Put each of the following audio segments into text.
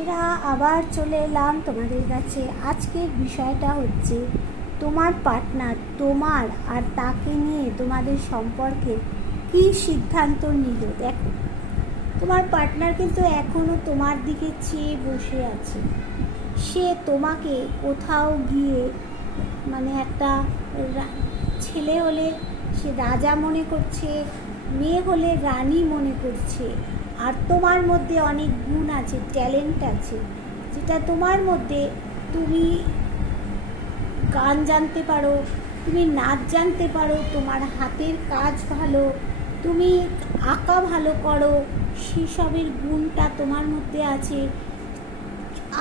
বন্ধুরা, আবার চলে এলাম তোমাদের কাছে। আজকের বিষয়টা হচ্ছে তোমার পার্টনার তোমার আর তাকে নিয়ে তোমাদের সম্পর্কে কি সিদ্ধান্ত নিল। দেখো, তোমার পার্টনার কিন্তু এখনও তোমার দিকে চেয়ে বসে আছে। সে তোমাকে কোথাও গিয়ে একটা ছেলে হলে সে রাজা মনে করছে, মেয়ে হলে রানী মনে করছে। আর তোমার মধ্যে অনেক গুণ আছে, ট্যালেন্ট আছে, যেটা তোমার মধ্যে তুমি গান জানতে পারো, তুমি নাচ জানতে পারো, তোমার হাতের কাজ ভালো, তুমি আঁকা ভালো করো, সেসবের গুণটা তোমার মধ্যে আছে।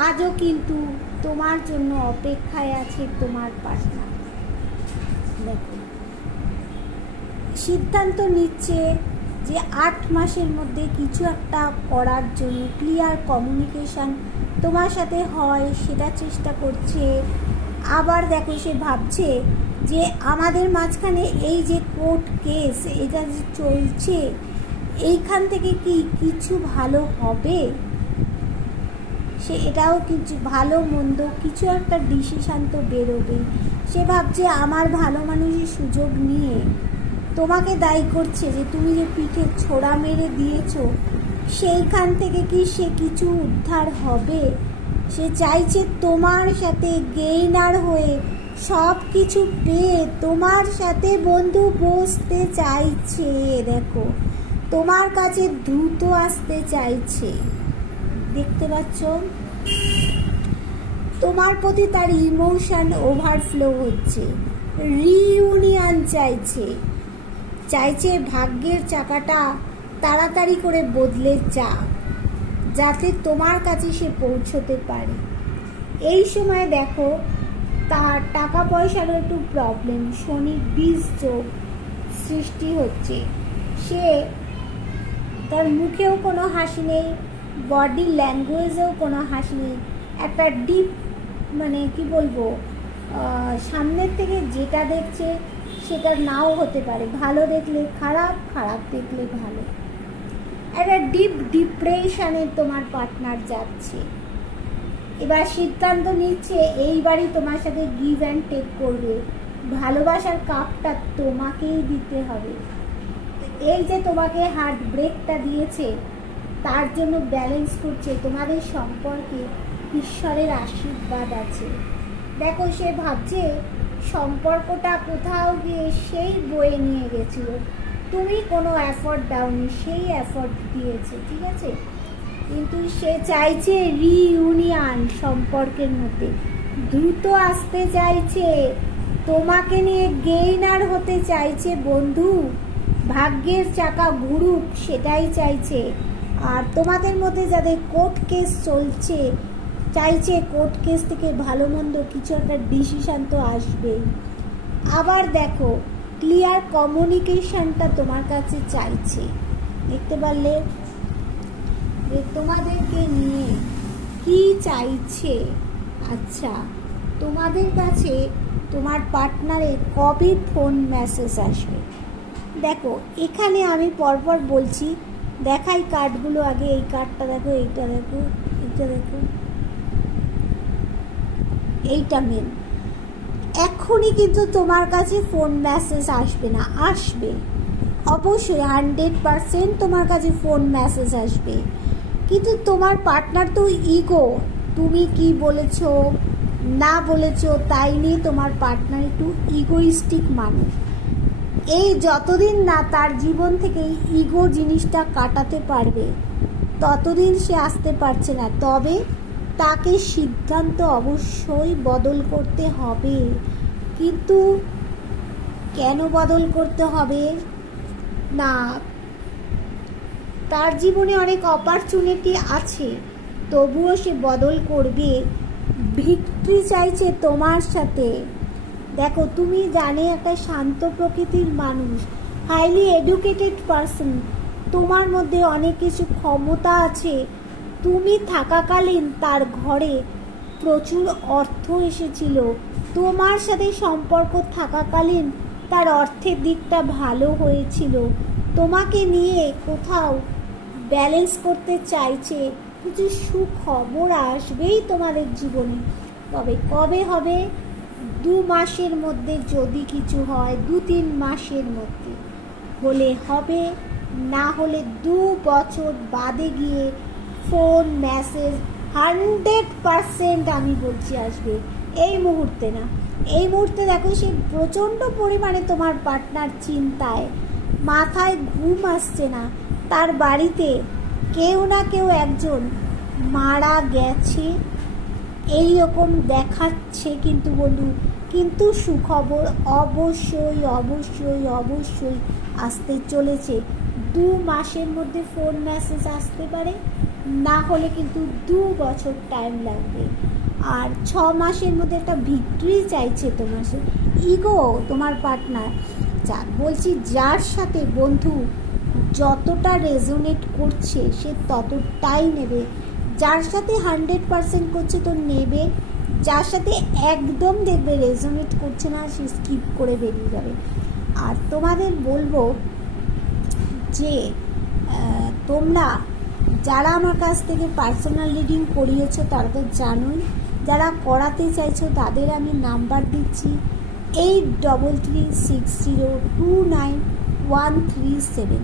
আজও কিন্তু তোমার জন্য অপেক্ষায় আছে তোমার পার্টনার। দেখো, সিদ্ধান্ত নিচ্ছে যে 8 মাসের মধ্যে কিছু একটা করার জন্য ক্লিয়ার কমিউনিকেশান তোমার সাথে হয়, সেটা চেষ্টা করছে। আবার দেখো, সে ভাবছে যে আমাদের মাঝখানে এই যে কোর্ট কেস এটা যে চলছে, এইখান থেকে কি কিছু ভালো হবে। সে এটাও কিছু ভালো মন্দ কিছু একটা ডিসিশান তো বেরোবে। সে ভাবছে আমার ভালো মানুষের সুযোগ নিয়ে তোমাকে দায়ী করছে যে তুমি যে পিঠে ছোড়া মেরে দিয়েছো, সেইখান থেকে কি সে কিছু উদ্ধার হবে। সে চাইছে তোমার সাথে গেইনার হয়ে সব কিছু পেয়ে তোমার সাথে বন্ধু বসতে চাইছে। দেখো, তোমার কাছে দ্রুত আসতে চাইছে। দেখতে পাচ্ছ, তোমার প্রতি তার ইমোশন ওভারফ্লো হচ্ছে। রিইউনিয়ন চাইছে ভাগ্যের চাকাটা তাড়াতাড়ি করে বদলে যাতে তোমার কাছে সে পৌঁছতে পারে। এই সময় দেখো, তার টাকা পয়সারও একটু প্রবলেম, শনি বীজ যোগ সৃষ্টি হচ্ছে। সে তার মুখেও কোনো হাসি নেই, বডি ল্যাঙ্গুয়েজেও কোনো হাসি নেই। একটা ডিপ কি বলবো, সামনের থেকে যেটা দেখছে সেটা নাও হতে পারে। ভালো দেখলে খারাপ, খারাপ দেখলে ভালো। একটা ডিপ ডিপ্রেশনে তোমার পার্টনার যাচ্ছে। এবার সিদ্ধান্ত নিচ্ছে এইবারই তোমার সাথে গিভ অ্যান্ড টেক করবে। ভালোবাসার কাপটা তোমাকেই দিতে হবে। এই যে তোমাকে হার্ট ব্রেকটা দিয়েছে, তার জন্য ব্যালেন্স করছে। তোমাদের সম্পর্কে ঈশ্বরের আশীর্বাদ আছে। দেখো, সে ভাবছে সম্পর্কটা কোথাও গিয়ে সেই বয়ে নিয়ে গেছিল, তুমি কোনো এফর্ট দাওনি, সেই এফর্ট দিয়েছে, ঠিক আছে। কিন্তু সে চাইছে রিইউনিয়ন, সম্পর্কের মধ্যে দ্রুত আসতে চাইছে, তোমাকে নিয়ে গেইনার হতে চাইছে। বন্ধু, ভাগ্যের চাকা ঘুরুক, সেটাই চাইছে। আর তোমাদের মধ্যে যাদের কোর্ট কেস চলছে, চাইছে কোর্ট কেস থেকে ভালো মন্দ কিছু একটা ডিসিশান তো আসবেই। আবার দেখো, ক্লিয়ার কমিউনিকেশনটা তোমার কাছে চাইছে। দেখতে পারলে যে তোমাদেরকে নিয়ে কি চাইছে। আচ্ছা, তোমাদের কাছে তোমার পার্টনারের কবে ফোন মেসেজ আসবে। দেখো, এখানে আমি পরপর বলছি, দেখাই কার্ডগুলো আগে। এই কার্ডটা দেখো, এইটা দেখো, এইটা দেখো, এইটা মেন। এখনই কিন্তু তোমার কাছে ফোন মেসেজ আসবে না, আসবে অবশ্যই 100% তোমার কাছে ফোন মেসেজ আসবে। কিন্তু তোমার পার্টনার তো ইগো, তুমি কি বলেছো না বলেছো তাই নিয়ে তোমার পার্টনার একটু ইগোইস্টিক মানুষ। এই যতদিন না তার জীবন থেকে ইগো জিনিসটা কাটাতে পারবে, ততদিন সে আসতে পারছে না। তবে তাকে সিদ্ধান্ত অবশ্যই বদল করতে হবে। কিন্তু কেন বদল করতে হবে না, তার জীবনে অনেক অপরচুনিটি আছে, তবুও সে বদল করবে। ভিক্টরি চাইছে তোমার সাথে। দেখো, তুমি জানে একটা শান্ত প্রকৃতির মানুষ, হাইলি এডুকেটেড পারসন, তোমার মধ্যে অনেক কিছু ক্ষমতা আছে। তুমি থাকাকালীন তার ঘরে প্রচুর অর্থ এসেছিল। তোমার সাথে সম্পর্ক থাকাকালীন তার অর্থের দিকটা ভালো হয়েছিল। তোমাকে নিয়ে কোথাও ব্যালেন্স করতে চাইছে, কিছু সুখবর আসবেই তোমাদের জীবনে। তবে কবে হবে? 2 মাসের মধ্যে যদি কিছু হয়, 2-3 মাসের মধ্যে হলে হবে, না হলে 2 বছর বাদে গিয়ে ফোন মেসেজ 100% আমি বলছি আসবে। এই মুহূর্তে না, এই মুহূর্তে দেখো সে প্রচণ্ড পরিমাণে তোমার পার্টনার চিন্তায়, মাথায় ঘুম আসছে না, তার বাড়িতে কেউ না কেউ একজন মারা গেছে এই রকম দেখাচ্ছে। কিন্তু বন্ধু, কিন্তু সুখবর অবশ্যই অবশ্যই অবশ্যই আসতে চলেছে। 2 মাসের মধ্যে ফোন মেসেজ আসতে পারে, না হলে কিন্তু 2 বছর টাইম লাগবে। আর 6 মাসের মধ্যে একটা ভিক্টরি চাইছে তোমার সে ইগো, তোমার পার্টনার। যা বলছি, যার সাথে বন্ধু যতটা রেজোনেট করছে সে ততটাই নেবে, যার সাথে 100% করছে তো নেবে, যার সাথে একদম দেখবে রেজোনেট করছে না সে স্কিপ করে বেরিয়ে যাবে। আর তোমাদের বলবো যে তোমরা যারা আমার কাছ থেকে পার্সোনাল রিডিং করিয়েছো তারা তো জানোই, যারা করাতে চাইছো তাদের আমি নাম্বার দিচ্ছি 8336029137।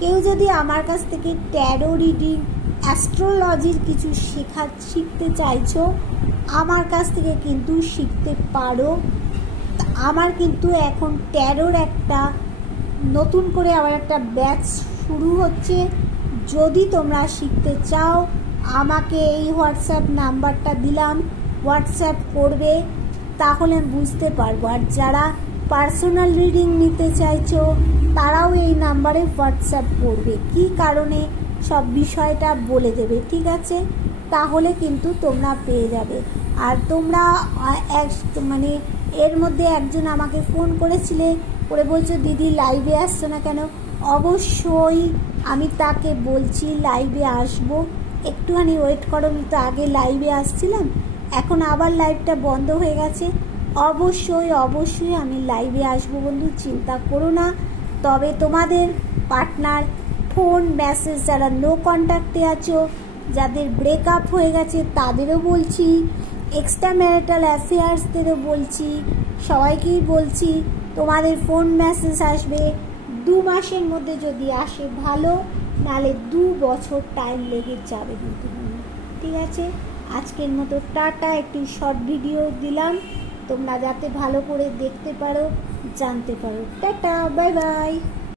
কেউ যদি আমার কাছ থেকে ট্যারো রিডিং, অ্যাস্ট্রোলজির কিছু শিখতে চাইছো, আমার কাছ থেকে কিন্তু শিখতে পারো। আমার কিন্তু এখন ট্যারোর একটা নতুন করে আবার একটা ব্যাচ শুরু হচ্ছে। যদি তোমরা শিখতে চাও, আমাকে এই হোয়াটসঅ্যাপ নাম্বারটা দিলাম, হোয়াটসঅ্যাপ করবে, তাহলে বুঝতে পারবো। আর যারা পার্সোনাল রিডিং নিতে চাইছো তারাও এই নাম্বারে হোয়াটসঅ্যাপ করবে, কি কারণে সব বিষয়টা বলে দেবে, ঠিক আছে? তাহলে কিন্তু তোমরা পেয়ে যাবে। আর তোমরা মানে এর মধ্যে একজন আমাকে ফোন করেছিলে, করে বলছো দিদি লাইভে আসছো না কেন? অবশ্যই আমি তাকে বলছি লাইভে আসবো, একটুখানি ওয়েট করো। আমি তো আগে লাইভে আসছিলাম, এখন আবার লাইভটা বন্ধ হয়ে গেছে। অবশ্যই অবশ্যই আমি লাইভে আসবো বন্ধু, চিন্তা করো না। তবে তোমাদের পার্টনার ফোন মেসেজ, যারা নো কন্ট্যাক্টে আছো, যাদের ব্রেকআপ হয়ে গেছে তাদেরও বলছি, এক্সট্রা ম্যারিটাল অ্যাফেয়ার্সদেরও বলছি, সবাইকেই বলছি তোমাদের ফোন মেসেজ আসবে 2 মাসের মধ্যে। যদি আসে ভালো, নাহলে 2 বছর টাইম লেগে যাবে কিন্তু, ঠিক আছে? আজকের মতো টাটা। একটি শর্ট ভিডিও দিলাম, তোমরা যাতে ভালো করে দেখতে পারো, জানতে পারো। Tata, bye bye.